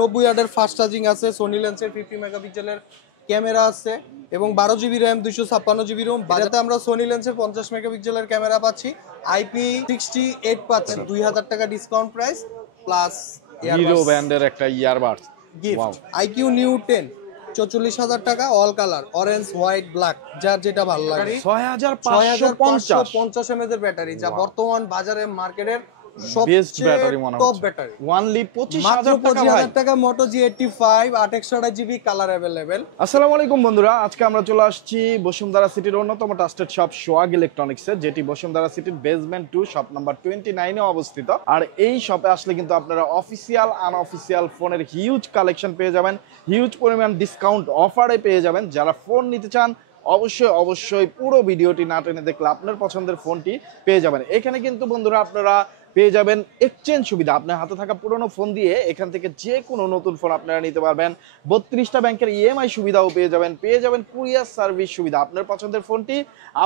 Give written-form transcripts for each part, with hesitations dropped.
90 ওয়াটের fast charging আছে, Sony লেন্সের 50 মেগাপিক্সেলের ক্যামেরা আছে এবং 12 জিবি র্যাম 256 জিবি রোম। বাজারে আমরা সোনি লেন্সের 50 মেগাপিক্সেলের ক্যামেরা পাচ্ছি, IP68 পাচ্ছেন 2000 টাকা ডিসকাউন্ট প্রাইস প্লাস হিরো ব্র্যান্ডের একটা ইয়ারবাডস গিফট। IQ নিউ 10 44,000 টাকা, all colour orange white black, যার যেটা ভালো লাগে। 6550 mAh এর ব্যাটারি, যা বর্তমান বাজারে মার্কেটের বেস্ট ব্যাটারি মনে হচ্ছে। Top battery. ওনলি 25,000 টাকা মোটো G85 828 জিবি কালার अवेलेबल। আসসালামু আলাইকুম বন্ধুরা, আজকে আমরা চলে আসছি বসুন্ধরা সিটির অন্যতম ট্রাস্টেড শপ সোহাগ ইলেকট্রনিক্স এ, যেটি বসুন্ধরা সিটির বেসমেন্ট 2 শপ নাম্বার 29 এ অবস্থিত। আর এই শপে আসলে কিন্তু আপনারা অফিসিয়াল আনঅফিসিয়াল ফোনের হিউজ কালেকশন পেয়ে যাবেন, হিউজ পরিমাণ ডিসকাউন্ট অফারে পেয়ে যাবেন। যারা ফোন নিতে চান অবশ্যই পুরো ভিডিওটি না টেনে দেখলে আপনার পছন্দের ফোনটি পেয়ে যাবেন। এখানে কিন্তু বন্ধুরা আপনারা পেয়ে যাবেন এক্সচেঞ্জ সুবিধা। আপনার হাতে থাকা পুরনো ফোন দিয়ে এখান থেকে যে কোনো নতুন ফোন আপনারা নিতে পারবেন। 32টা ব্যাংকের EMI সুবিধাও পেয়ে যাবেন কুরিয়ার সার্ভিস সুবিধা। আপনার পছন্দের ফোনটি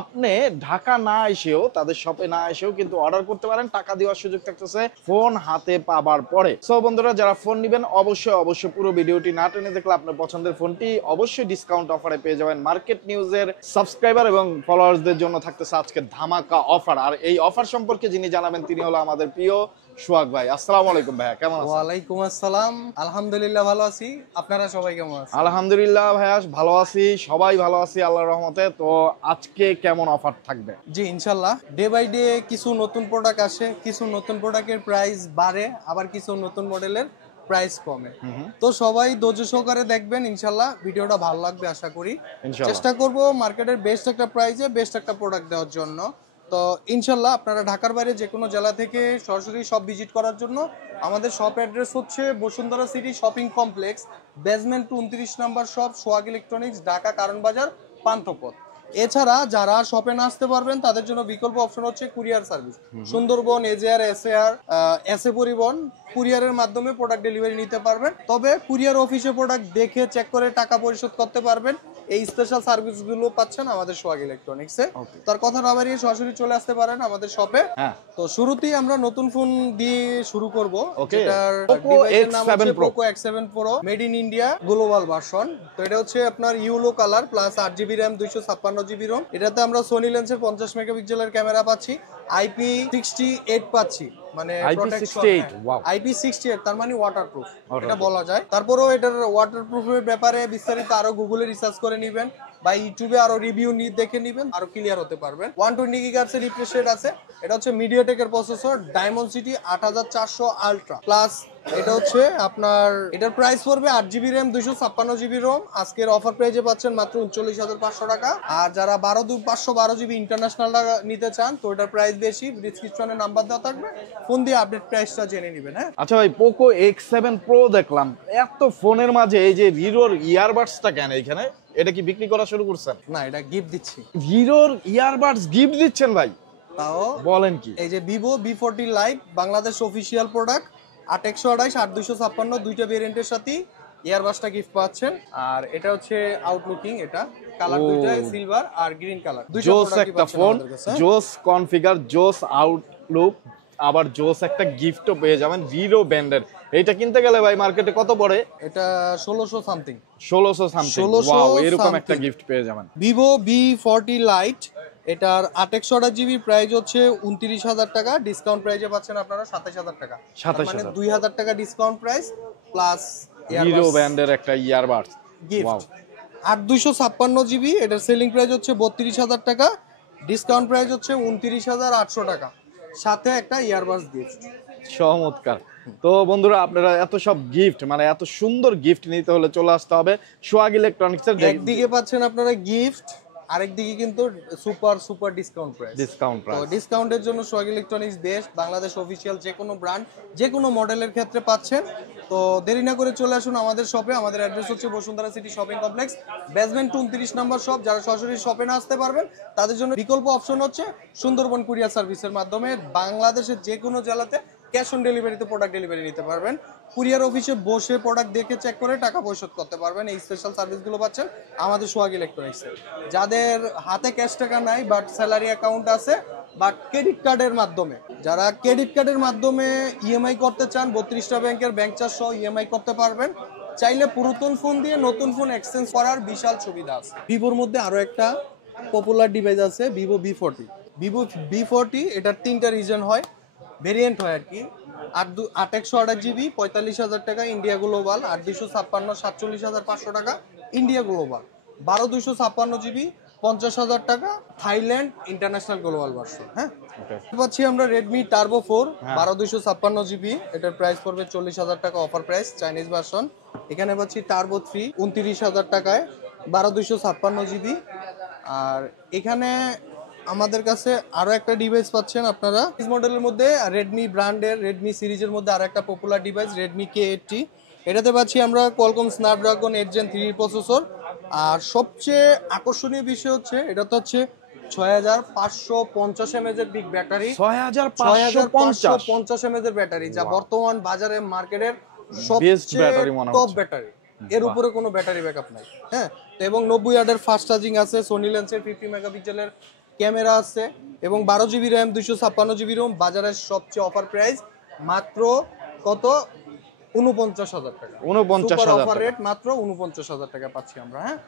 আপনি ঢাকা না এসেও, তাদের শপে না এসেও কিন্তু অর্ডার করতে পারেন। টাকা দেওয়ার সুযোগ থাকতেছে ফোন হাতে পাবার পরে। সো বন্ধুরা, যারা ফোন নেবেন অবশ্যই পুরো ভিডিওটি না টেনে দেখলে আপনার পছন্দের ফোনটি অবশ্যই ডিসকাউন্ট অফারে পেয়ে যাবেন। মার্কেট নিউজের সাবস্ক্রাইবার এবং ফলোয়ার্সদের জন্য থাকতেছে আজকে ধামাকা অফার। আর এই অফার সম্পর্কে যিনি জানাবেন তিনি হলো আমাদের প্রিয় সোহাগ ভাই। আসসালামু আলাইকুম ভাইয়া, কেমন আছেন? ওয়ালাইকুম আসসালাম, আলহামদুলিল্লাহ ভালো আছি। আপনারা সবাই কেমন আছেন? আলহামদুলিল্লাহ ভাইয়া ভালো আছি, সবাই ভালো আছি আল্লাহর রহমতে। তো আজকে কেমন অফার থাকবে? জি ইনশাল্লাহ, ডে বাই ডে কিছু নতুন প্রোডাক্ট আসে, কিছু নতুন প্রোডাক্টের প্রাইস বাড়ে, আবার কিছু নতুন মডেলের প্রাইস কমে। তো সবাই ধৈর্য সহকারে দেখবেন, ইনশাল্লাহ ভিডিওটা ভালো লাগবে আশা করি। চেষ্টা করব মার্কেটের বেস্ট একটা প্রাইসে বেস্ট একটা প্রোডাক্ট দেওয়ার জন্য। তো ইনশাল্লাহ আপনারা ঢাকার বাইরে যে কোনো জেলা থেকে সরাসরি শপ ভিজিট করার জন্য আমাদের শপ অ্যাড্রেস হচ্ছে Bashundhara city shopping complex, basement 29 number shop, Sohag electronics, Dhaka Karwan Bazar, Panthapath. এছাড়া যারা শপে না আসতে পারবেন তাদের জন্য বিকল্প অপশন হচ্ছে courier service. Sundarban, এজেআর, SAR, SA পরিবহন কুরিয়ারের মাধ্যমে প্রোডাক্ট ডেলিভারি নিতে পারবেন। তবে কুরিয়ার অফিসে প্রোডাক্ট দেখে চেক করে টাকা পরিশোধ করতে পারবেন। এই স্পেশাল সার্ভিসগুলো পাচ্ছেন আমাদের সোহাগ ইলেকট্রনিক্সে। তার কথা না বাড়িয়ে সরাসরি চলে আসতে পারেন আমাদের শপে। তো শুরুতেই আমরা নতুন ফোন দিয়ে শুরু করব, যেটার ডিভাইসের নাম হচ্ছে Poco X7 Pro, made in India global version. তো এটা হচ্ছে আপনার yellow colour plus 8 GB RAM 256 GB ROM. এটাতে আমরা সোনি লেন্সের 50 মেগাপিক্সেলের ক্যামেরা পাচ্ছি, IP68 পাচ্ছি, মানে IP68 তার মানে ওয়াটারপ্রুফ এটা বলা যায়। তারপরেও এটার ওয়াটারপ্রুফের ব্যাপারে বিস্তারিত আরো গুগলে রিসার্চ করে নেবেন বা ইউটিউবে আরো রিভিউ দেখে নেবেন, আরো ক্লিয়ার হতে পারবেন। 120 GHz এর রিফ্রেশ রেট আছে। এটা হচ্ছে মিডিয়াটেকের প্রসেসর, ডায়মন্ডসিটি 8400 আলট্রা প্লাস। এটা হচ্ছে আপনার, এটার প্রাইস পড়বে 8 জিবি র্যাম 256 জিবি রোম। আজকের অফার প্রাইসে পাচ্ছেন মাত্র 39,500 টাকা। আর যারা 512 জিবি ইন্টারন্যাশনাল নিতে চান তো এটার প্রাইস বেশি, ডিসক্রিপশনে নাম্বার দেওয়া থাকবে, ফোন দিয়ে আপডেট প্রাইসটা জেনে নেবেন। হ্যাঁ আচ্ছা ভাই, পোকো X7 Pro দেখলাম, এত ফোনের মাঝে এই যে হিরোর ইয়ারবাডসটা কেন এখানে? এটা কি বিক্রি করা শুরু করছেন? না, এটা গিফট দিচ্ছি। হিরোর ইয়ারবাডস গিফট দিচ্ছেন ভাই? তাও বলেন কি? এই যে Vivo V40 light Bangladesh official product, 8128 8256 দুইটা ভেরিয়েন্টের সাথে ইয়ারবাডসটা গিফট পাচ্ছেন। আর এটা হচ্ছে আউটলুকিং, এটা কালার দুইটা সিলভার আর গ্রিন কালার, দুইটা জোস প্রোডাক্টই একটা পাচ্ছেন ফোন, আমাদের কাছে। জোস কনফিগার, জোস আউটলুক, আবার জোস একটা গিফটও পেয়ে যাবেন হিরো ব্র্যান্ডের। এটা কিনতে গেলে ভাই মার্কেটে কত পড়ে? এটা 1600 সামথিং। 1600 সামথিং। ওয়াও, এরকম একটা গিফট পেয়ে যাবেন। ভিভো V40 লাইট, এটার 828 জিবি প্রাইস হচ্ছে 29,000 টাকা, ডিসকাউন্ট প্রাইসে পাচ্ছেন আপনারা 27,000 টাকা, মানে 2000 টাকা ডিসকাউন্ট প্রাইস প্লাস হিরো ব্র্যান্ডের একটা ইয়ারবাডস গিফট। 8256 জিবি, এটার সেলিং প্রাইস হচ্ছে 32,000 টাকা, ডিসকাউন্ট প্রাইস হচ্ছে 29,800 টাকা, সাথে একটা ইয়ারবাডস গিফট। চমৎকার। তো বন্ধুরা, আপনারা এত সব গিফট, মানে এত সুন্দর গিফট নিতে হলে চলে আসতে হবে সোহাগ ইলেকট্রনিক্স এর। একদিকে পাচ্ছেন আপনারা গিফট, আরেকদিকে কিন্তু সুপার ডিসকাউন্ট প্রাইস। তো ডিসকাউন্টের জন্য সোহাগ ইলেকট্রনিক্স বেস্ট, বাংলাদেশ অফিসিয়াল যে কোনো ব্র্যান্ড যে কোনো মডেলের ক্ষেত্রে পাচ্ছেন। তো দেরি না করে চলে আসুন আমাদের শপে। আমাদের অ্যাড্রেস হচ্ছে Bashundhara city shopping complex, basement 29 number shop. যারা সরাসরি শপে না আসতে পারবেন তাদের জন্য বিকল্প অপশন হচ্ছে সুন্দরবন কুরিয়ার সার্ভিসের মাধ্যমে বাংলাদেশের যে কোনো জেলাতে ক্যাশ অন ডেলিভারিতে প্রোডাক্ট ডেলিভারি নিতে পারবেন। কুরিয়ার অফিসে বসে প্রোডাক্ট দেখে চেক করে টাকা পরিশোধ করতে পারবেন। এই স্পেশাল সার্ভিসগুলো পাচ্ছেন আমাদের সোহাগ ইলেকট্রনিক্সে। যাদের হাতে ক্যাশ টাকা নাই বাট স্যালারি অ্যাকাউন্ট আছে বা ক্রেডিট কার্ডের মাধ্যমে, যারা ক্রেডিট কার্ডের মাধ্যমে ইএমআই করতে চান 32টা ব্যাংকের ব্যাংক চার্জ সহ ইএমআই করতে পারবেন। চাইলে পুরাতন ফোন দিয়ে নতুন ফোন এক্সচেঞ্জ করার বিশাল সুবিধা আছে। ভিভোর মধ্যে আরো একটা পপুলার ডিভাইস আছে, ভিভো V40। ভিভো V40 এটার 3টা রিজন হয়, ভেরিয়েন্ট হয় আর কি। 8/128GB 45,000 টাকা ইন্ডিয়া গ্লোবাল, 8/256 47,500 টাকা ইন্ডিয়া গ্লোবাল, 12/256GB 50,000 টাকা থাইল্যান্ড ইন্টারন্যাশনাল গ্লোবাল ভার্সন। হ্যাঁ, পাচ্ছি আমরা রেডমি টার্বো 4 12/256GB, এটার প্রাইস পড়বে 40,000 টাকা অফার প্রাইস চাইনিজ ভার্সন। এখানে পাচ্ছি টার্বো 3 29,000 টাকায় 12/256GB। আর এখানে আমাদের কাছে আরো একটা ডিভাইস পাচ্ছেন আপনারা এই মডেলের মধ্যে, রেডমি ব্র্যান্ডের রেডমি সিরিজের মধ্যে আরো একটা পপুলার ডিভাইস রেডমি K80। এটাতে পাচ্ছি আমরা কোয়ালকম স্ন্যাপড্রাগন 8 Gen 3 প্রসেসর। আর সবচেয়ে আকর্ষণীয় বিষয় হচ্ছে এটাতে হচ্ছে 6550 mAh এর বিগ ব্যাটারি, 6550 mAh এর ব্যাটারি, যা বর্তমান বাজারে মার্কেটের সবচেয়ে টপ ব্যাটারি। এর উপরে কোনো ব্যাটারি ব্যাকআপ নাই। হ্যাঁ, এবং 90 ওয়াটের ফাস্ট চার্জিং আছে, সোনি লেন্সের 50 মেগাপিক্সেলের ক্যামেরা আছে এবং 12GB র্যাম 256GB রোম। বাজারের সবচেয়ে অফার প্রাইস মাত্র কত 49,000 টাকা। 49,000 অফার রেট মাত্র 49,000 টাকা পাচ্ছি আমরা। হ্যাঁ,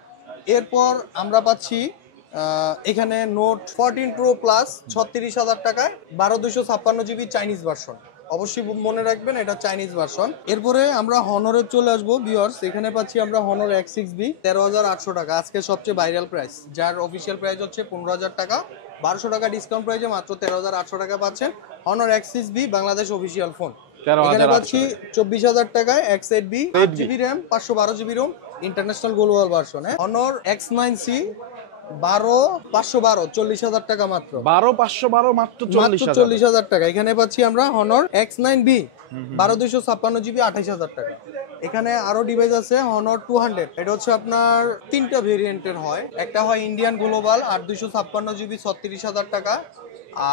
এরপর আমরা পাচ্ছি এখানে নোট 14 প্রো প্লাস 36,000 টাকায় 12/256GB চাইনিজ ভার্সন। অবশ্যই মনে রাখবেন এটা চাইনিজ ভার্সন। এরপরে আমরা হনরে চলে আসবো ভিউয়ার্স। এখানে পাচ্ছি আমরা হনর X6B 13,800 টাকা, আজকে সবচেয়ে ভাইরাল প্রাইস, যার অফিসিয়াল প্রাইস হচ্ছে 15,000 টাকা। 1200 টাকা ডিসকাউন্ট প্রাইসে মাত্র 13,800 টাকা পাচ্ছেন Honor X6B Bangladesh official phone. এখানে পাচ্ছি 24,000 টাকায় X8B 8GB RAM 512GB ROM international global version. হ্যাঁ, হনর X9C 12,512 40,000 টাকা মাত্র। 12,512 মাত্র 40,000 টাকা। এখানে পাচ্ছি আমরা হনর X9B 12/256GB 28,000 টাকা। এখানে আরো ডিভাইস আছে হনর 200, এটা হচ্ছে আপনার 3টা ভেরিয়েন্টের হয়, একটা হয় ইন্ডিয়ান গ্লোবাল 8/256GB 36,000 টাকা,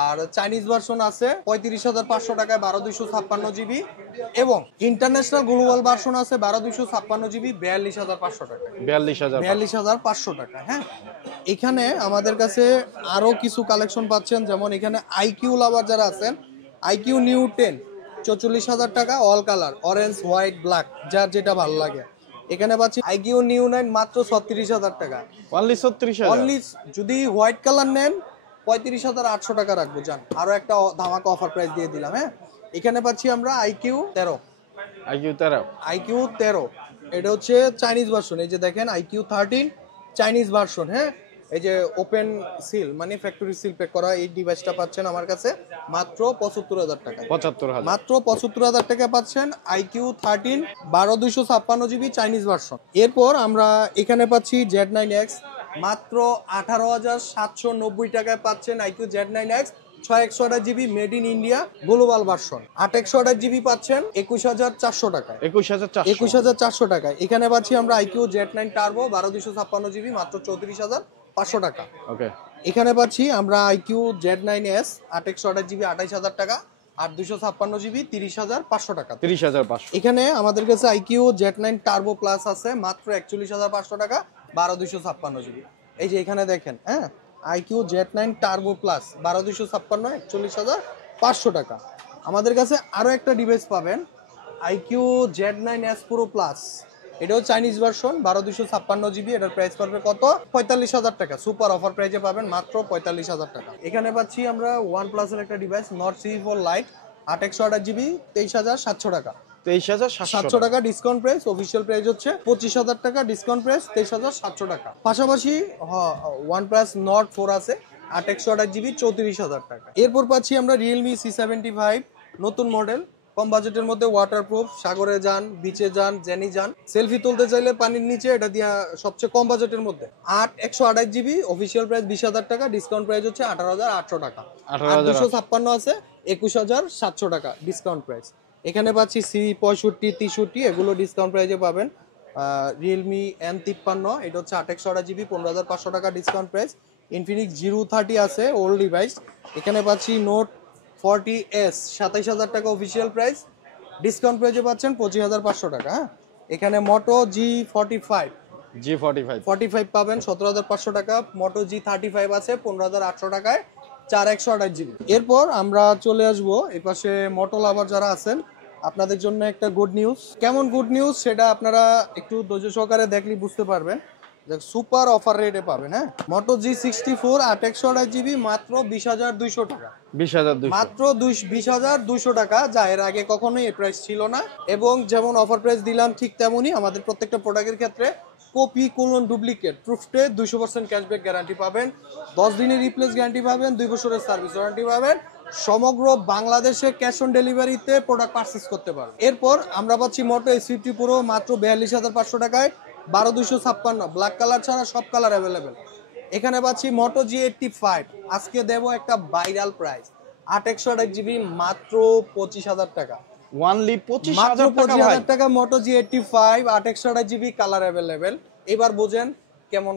আর চাইনিজ ভার্সন আছে 35,500 টাকায় 12/256GB, এবং ইন্টারন্যাশনাল গ্লোবাল ভার্সন আছে 12/256GB 42,500 টাকা। 42,500 টাকা। হ্যাঁ, এখানে আমাদের কাছে আরো কিছু কালেকশন পাচ্ছেন, যেমন এখানে আইকিউ লাভার যারা আছেন, আইকিউ নিউ 10 44,000 টাকা, all colour orange white black, যার যেটা ভালো লাগে। এখানে পাচ্ছি আইকিউ নিউ 9 মাত্র 36,000 টাকা, অনলি 36,000। অনলি যদি হোয়াইট কালার নেন 35,800 টাকা রাখবো। জান, আরো একটা ধামাকা অফার প্রাইস দিয়ে দিলাম। হ্যাঁ, এখানে পাচ্ছি আমরা আইকিউ 13, এটা হচ্ছে চাইনিজ ভার্সন। এই যে দেখেন আইকিউ 13 চাইনিজ ভার্সন। হ্যাঁ, এই যে ওপেন সিল মানে ফ্যাক্টরি সিল প্যাক করা এই ডিভাইসটা পাচ্ছেন আমার কাছে মাত্র 75,000 টাকা। 75,000 মাত্র 75,000 টাকা পাচ্ছেন আইকিউ 13 12/256GB চাইনিজ ভার্সন। এরপর আমরা এখানে পাচ্ছি Z9X মাত্র 18,790 টাকায় পাচ্ছেন iQOO Z9X 6/128GB made in India global version. 8/128GB পাচ্ছেন 21,400 টাকায়। 21,400 টাকায়। এখানে পাচ্ছি আমরা আইকিউ Z9 টার্বো 12/256GB মাত্র 34,500 টাকা। ওকে, এখানে পাচ্ছি আমরা আইকিউ Z9S 8/128GB 28,000 টাকা, আর 256GB 30,500 টাকা। 30,500। এখানে আমাদের কাছে আইকিউ Z9 টার্বো প্লাস আছে মাত্র 41,500 টাকা 12/256GB। এই যে এখানে দেখেন, হ্যাঁ, আইকিউ Z9 টার্বো প্লাস 12/256 41,500 টাকা। আমাদের কাছে আরো একটা ডিভাইস পাবেন আইকিউ Z9S প্রো প্লাস, এটাও চাইনিজ ভার্সন 12/256GB, এটার প্রাইস পড়বে কত 45,000 টাকা। সুপার অফার প্রাইসে পাবেন মাত্র 45,000 টাকা। এখানে পাচ্ছি আমরা OnePlus এর একটা device not C4 light 8/128GB 23,700 টাকা। 23,700 টাকা ডিসকাউন্ট প্রাইস, অফিশিয়াল প্রাইস হচ্ছে 25,000 টাকা, ডিসকাউন্ট প্রাইস 23,700 টাকা। পাশাপাশি OnePlus Nord 4 আছে 8/128GB 34,000 টাকা। এরপর পাচ্ছি আমরা Realme C75 নতুন মডেল, কম বাজেটের মধ্যে ওয়াটারপ্রুফ, সাগরে যান, বিচে যান, জেনি যান, সেলফি তুলতে চাইলে পানির নিচে, এটা দিয়া সবচেয়ে কম বাজেটের মধ্যে। 8/128GB অফিশিয়াল প্রাইস 20,000 টাকা, ডিসকাউন্ট প্রাইস হচ্ছে 18,800 টাকা। 256 আছে 21,700 টাকা ডিসকাউন্ট প্রাইস। এখানে পাচ্ছি C65 63, এগুলো ডিসকাউন্ট প্রাইসে পাবেন। রিয়েলমি N53 এটা হচ্ছে 8/128GB 15,500 টাকা ডিসকাউন্ট প্রাইস। ইনফিনিক্স Zero 30 আছে ওল্ড ডিভাইস। এখানে পাচ্ছি নোট 40S 27,000 টাকা অফিশিয়াল প্রাইস, ডিসকাউন্ট প্রাইসে পাচ্ছেন 25,500 টাকা। হ্যাঁ, এখানে মোটো G45 পাবেন 17,500 টাকা। মোটো G35 আছে 15,800 টাকায়, 4128 জিবি। এরপর আমরা চলে আসবো এই পাশে মোটো লাভার যারা আছেন, আপনাদের জন্য একটা গুড নিউজ। কেমন গুড নিউজ সেটা আপনারা একটু ধৈর্য সহকারে দেখলে বুঝতে পারবেন। সুপার অফার রেটে পাবেন। হ্যাঁ, মোটো G64 8128 জিবি মাত্র 20,200 টাকা। 20,200 মাত্র 20,200 টাকা, যা এর আগে কখনোই এই প্রাইস ছিল না। এবং যেমন অফার প্রাইস দিলাম ঠিক তেমনই আমাদের প্রত্যেকটা প্রোডাক্টের ক্ষেত্রে কপি কোলন ডুপ্লিকেট প্রুফটে 200% ক্যাশব্যাক গ্যারান্টি পাবেন, 10 দিনের রিপ্লেস গ্যারান্টি পাবেন, 2 বছরের সার্ভিস ওয়ারেন্টি পাবেন। সমগ্র বাংলাদেশে ক্যাশ অন ডেলিভারিতে প্রোডাক্ট পারচেস করতে পারবেন। এরপর আমরা পাচ্ছি মোটো S50 Pro মাত্র 42,500 টাকায়, 12,256 ব্ল্যাক কালার ছাড়া সব কালার অ্যাভেলেবেল। এখানে পাচ্ছি মোটো G85, আজকে দেব একটা ভাইরাল প্রাইস 8128 জিবি মাত্র 25,000 টাকা। ওয়ানলি মাত্র 25,000 25,000 টাকা মোটো G85 8128 জিবি কালার অ্যাভেলেবেল। এবার বুঝেন কেমন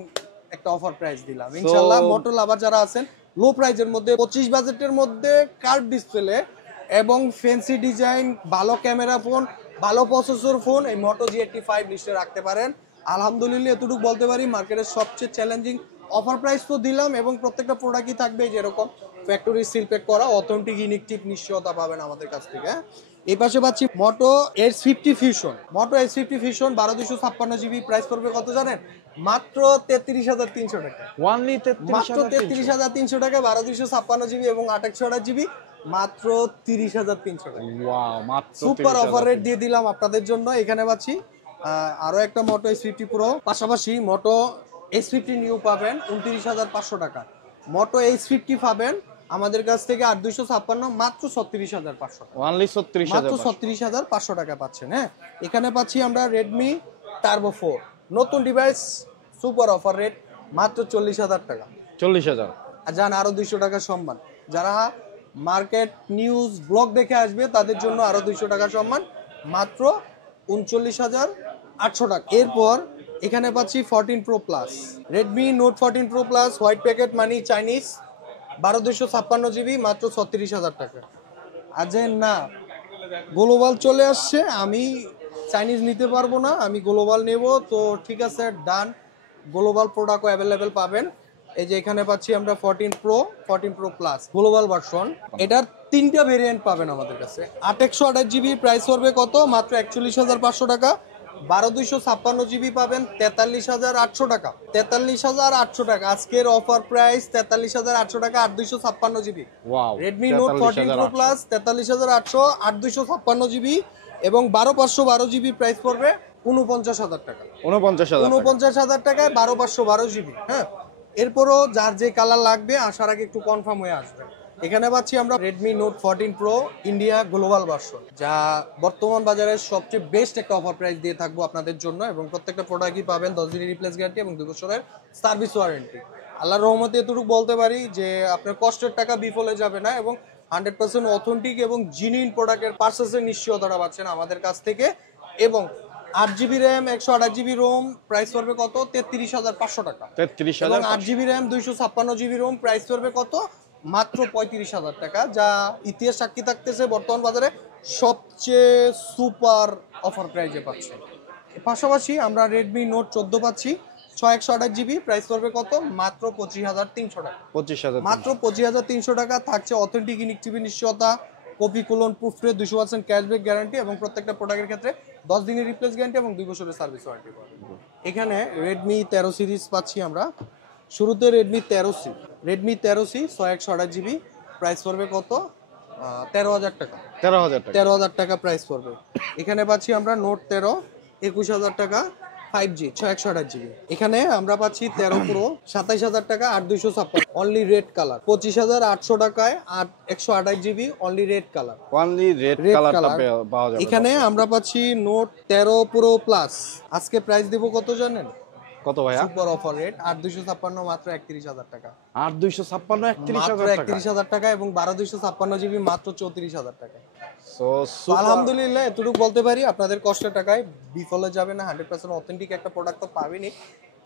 একটা অফার প্রাইস দিলাম। ইনশাআল্লাহ মোটো লাভার যারা আছেন লো প্রাইজের মধ্যে 25 বাজেটের মধ্যে কার্ভ ডিসপ্লে এবং ফ্যান্সি ডিজাইন, ভালো ক্যামেরা ফোন, ভালো প্রসেসর ফোন এই মোটো G85 লিস্টে রাখতে পারেন। আলহামদুলিল্লাহ এতটুকু বলতে পারি মার্কেটের সবচেয়ে চ্যালেঞ্জিং অফার প্রাইস তো দিলাম, এবং প্রত্যেকটা প্রোডাক্টই থাকবে যেরকম ফ্যাক্টরি সিল প্যাক করা অথেন্টিক ইউনিক নিশ্চয়তা পাবেন আমাদের কাছ থেকে। এই পাশে পাচ্ছি মোটো S50 ফিউশন। মোটো S50 ফিউশন 12,256 জিবি, প্রাইস পড়বে কত জানেন? মাত্র 33,300 টাকা। ওয়ানলি মাত্র 33,300 টাকা 12,256 জিবি এবং 8128 জিবি মাত্র 30,300 টাকা। ওয়াও, মাত্র সুপার অফার রেট দিয়ে দিলাম আপনাদের জন্য। এখানে পাচ্ছি আরো একটা মোটো S50 Pro, পাশাপাশি মোটো S50 নিউ পাবেন 29,500 টাকা। মোটো S50 পাবেন আমাদের কাছ থেকে 8,256 মাত্র 36,500 টাকা। ওয়ানলি মাত্র 36,000 36,500 টাকা পাচ্ছেন। হ্যাঁ, এখানে পাচ্ছি আমরা Redmi Turbo 4 নতুন ডিভাইস, সুপার অফার রেট মাত্র 40,000 টাকা। 40,000 আর জান আরো 200 টাকা সম্মান। যারা মার্কেট নিউজ ব্লগ দেখে আসবে তাদের জন্য আরো 200 টাকা সম্মান, মাত্র 39,800 টাকা। এরপর এখানে পাচ্ছি 14 Pro Plus, Redmi Note 14 Pro Plus white packet মানি চাইনিজ 12,256 জিবি মাত্র 36,000 টাকা। আজ না গ্লোবাল চলে আসছে, আমি চাইনিজ নিতে পারবো না, আমি গ্লোবাল নেব। তো ঠিক আছে, ডান। গ্লোবাল প্রোডাক্টও অ্যাভেলেবেল পাবেন। এই যে এখানে পাচ্ছি আমরা 14 Pro Plus গ্লোবাল ভার্সন। এটার 3টা ভেরিয়েন্ট পাবেন আমাদের কাছে। 8128 জিবি, প্রাইস পড়বে কত? মাত্র 41,500 টাকা। 12,256 জিবি পাবেন 43,800 টাকা। 43,800 টাকা আজকের অফার প্রাইস, 43,800 টাকা 8,256 GB. Wow, Redmi Note 14 Pro Plus 43,800 8,256 GB এবং 12,512 জিবি, প্রাইস পড়বে 49,000 টাকা। 49,000 টাকায় 12,512 জিবি। হ্যাঁ, এরপরও যার যে কালার লাগবে আসার আগে একটু কনফার্ম হয়ে আসবে। এখানে পাচ্ছি আমরা Redmi Note 14 Pro India global version, যা বর্তমান বাজারে সবচেয়ে বেস্ট একটা অফার প্রাইস দিয়ে থাকবো আপনাদের জন্য। এবং প্রত্যেকটা প্রোডাক্টই পাবেন 10 দিনের রিপ্লেস গ্যারান্টি এবং 2 বছরের সার্ভিস ওয়ারেন্টি। আল্লাহর রহমতে এতটুকু বলতে পারি যে আপনার কষ্টের টাকা বিফলে যাবে না, এবং 100% অথেন্টিক এবং জিনুইন প্রোডাক্টের পারচেসের নিশ্চয়তাটা পাচ্ছেন আমাদের কাছ থেকে। এবং 8GB RAM 128GB Rome, price পড়বে কত? 33,500 টাকা। 33,000 এবং 8GB RAM 256GB Rome, price পড়বে কত? মাত্র 35,000 টাকা, যা ইতিহাস সাক্ষী থাকতেছে বর্তমান বাজারে সবচেয়ে সুপার অফার প্রাইজে পাচ্ছে। পাশাপাশি আমরা Redmi Note 14 পাচ্ছি 6128GB, প্রাইস পড়বে কত? মাত্র 25,300 টাকা। 25,000 মাত্র 25,300 টাকা থাকছে অথেন্টিক ইউনিক নিশ্চয়তা, কপি কোলন প্রুফে 200% ক্যাশব্যাক গ্যারান্টি এবং প্রত্যেকটা প্রোডাক্টের ক্ষেত্রে 10 দিনের রিপ্লেস গ্যারান্টি এবং 2 বছরের সার্ভিস ওয়ারেন্টি পাবেন। এখানে Redmi 13 সিরিজ পাচ্ছি আমরা। শুরুতে Redmi 13C 6128GB, প্রাইস পড়বে কত? 13,000 টাকা। 13,000 টাকা প্রাইস পড়বে। এখানে পাচ্ছি আমরা Note 13 21,000 টাকা 5G 6128GB। এখানে আমরা পাচ্ছি 13 Pro 27,000 টাকা 8,256 অনলি রেড কালার, 25,800 টাকায় 128GB only red colour. Only red কালারটা পাওয়া যাবে। এখানে আমরা পাচ্ছি Note 13 Pro Plus, আজকে প্রাইস দেব কত জানেন? কত ভাইয়া? সুপার অফার রেট 8,256 মাত্র 31,000 টাকা। 8,256 31,000 টাকা এবং 12,256GB মাত্র 34,000 টাকা। সো আলহামদুলিল্লাহ এতটুকু বলতে পারি আপনাদের কষ্টের টাকায় বিফলে যাবে না। 100% অথেন্টিক একটা প্রোডাক্ট তো পাবেনই,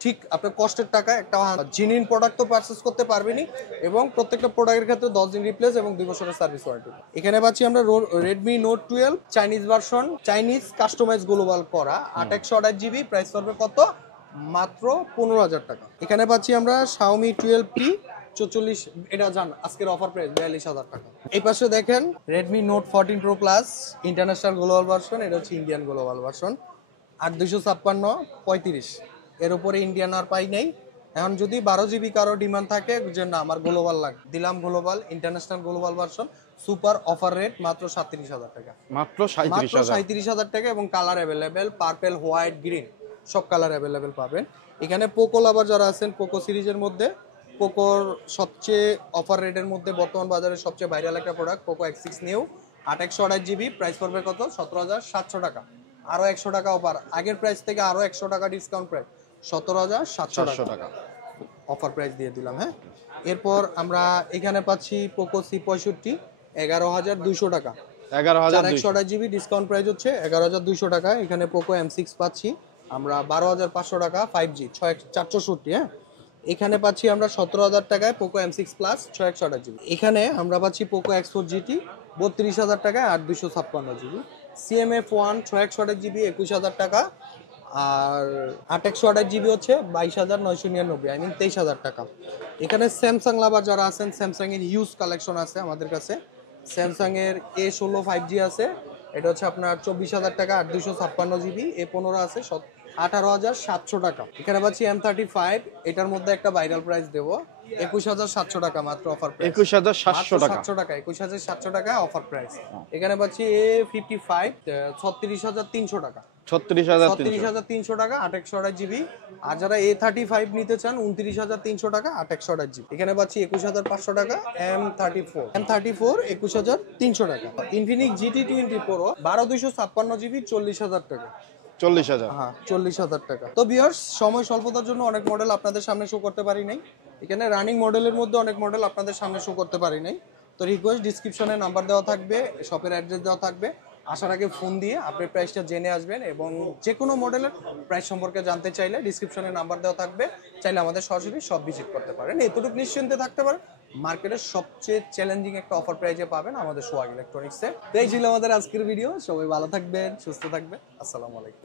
ঠিক আপনার কষ্টের টাকায় একটা জিনুইন প্রোডাক্ট তো পারচেজ করতে পারবেনই। এবং প্রত্যেকটা প্রোডাক্টের ক্ষেত্রে 10 দিন রিপ্লেস এবং 2 বছরের সার্ভিস ওয়ারেন্টি। এখানে পাচ্ছি আমরা Redmi Note 12 Chinese version, Chinese customize global করা 8128GB, প্রাইস পড়বে কত? মাত্র 15,000 টাকা। এখানে পাচ্ছি আমরা Xiaomi 12T 44, এটা জান আজকের অফার প্রাইস 42,000 টাকা। এই পাশে দেখেন Redmi Note 14 Pro Plus international global version, এটা হচ্ছে ইন্ডিয়ান গ্লোবাল ভার্সন। 8256 35, এর উপরে ইন্ডিয়ান আর পাই নাই। এখন যদি 12 জিবি কারো ডিমান্ড থাকে যে না আমার গ্লোবাল লাগে, দিলাম global international global version, super offer rate মাত্র 37,000 টাকা। মাত্র মাত্র 37,000। 37,000 টাকা এবং colour available, purple, white, green সব কালার অ্যাভেলেবেল পাবেন এখানে। পোকো লাভার যারা আছেন, পোকো সিরিজের মধ্যে পোকোর সবচেয়ে অফার রেটের মধ্যে বর্তমান বাজারে সবচেয়ে ভাইরাল একটা product Poco X6 new 828 GB, price পড়বে কত 17,700 টাকা। আরো 100 টাকা অফার, আগের প্রাইস থেকে আরো 100 টাকা ডিসকাউন্ট, প্রাইস 17,700 টাকা অফার প্রাইস দিয়ে দিলাম। হ্যাঁ, এরপর আমরা এখানে পাচ্ছি পোকো C65 11,200 টাকা, 11,200 জিবি, ডিসকাউন্ট প্রাইস হচ্ছে 11,200 টাকা। এখানে পোকো M6 পাচ্ছি আমরা 12,500 টাকা 5G 464। হ্যাঁ, এখানে পাচ্ছি আমরা 17,000 টাকায় পোকো M6 প্লাস 628 জিবি। এখানে আমরা পাচ্ছি পোকো X4 GT 32,000 টাকায় 8,256 জিবি। CMF1 628 জিবি 21,000 টাকা, আর 828 জিবি হচ্ছে 22,999, আই মিন 23,000 টাকা। এখানে স্যামসাং লাভার যারা আছেন, স্যামসাং এর ইউজ কালেকশন আছে আমাদের কাছে। স্যামসাং এর A16 5G আছে, এটা হচ্ছে আপনার 24,000 টাকা 8,256 জিবি। A15 আছে 18,700 টাকা। এখানে পাচ্ছি M35, এটার মধ্যে একটা ভাইরাল প্রাইস দেবো 21,700 টাকা মাত্র অফার প্রাইস। 21,700 টাকা। 21,700 টাকা অফার প্রাইস। এখানে পাচ্ছি A55 36,300 টাকা। 36,300 টাকা 828 জিবি। আর যারা A35 নিতে চান 29,300 টাকা 828 জিবি। এখানে পাচ্ছি 21,500 টাকা M34 21,300 টাকা। ইনফিনিক্স GT20 Pro 12,256 জিবি 40,000 টাকা। 40,000। হ্যাঁ, 40,000 টাকা। তো ভিউয়ার্স, সময় স্বল্পতার জন্য অনেক মডেল আপনাদের সামনে শো করতে পারি নাই। এখানে রানিং মডেলের মধ্যে অনেক মডেল আপনাদের সামনে শো করতে পারি নাই। তো রিকোয়েস্ট, ডিসক্রিপশনে নাম্বার দেওয়া থাকবে, শপের অ্যাড্রেস দেওয়া থাকবে, আসার আগে ফোন দিয়ে আপনি প্রাইসটা জেনে আসবেন এবং যে কোনো মডেলের প্রাইস সম্পর্কে জানতে চাইলে ডিসক্রিপশনে নাম্বার দেওয়া থাকবে, চাইলে আমাদের সরাসরি সব ভিজিট করতে পারেন। এতটুকু নিশ্চিন্তে থাকতে পারেন, মার্কেটের সবচেয়ে চ্যালেঞ্জিং একটা অফার প্রাইজে পাবেন আমাদের সোহাগ ইলেকট্রনিক্সে। তো এই ছিল আমাদের আজকের ভিডিও। সবাই ভালো থাকবেন, সুস্থ থাকবেন। আসসালামু আলাইকুম।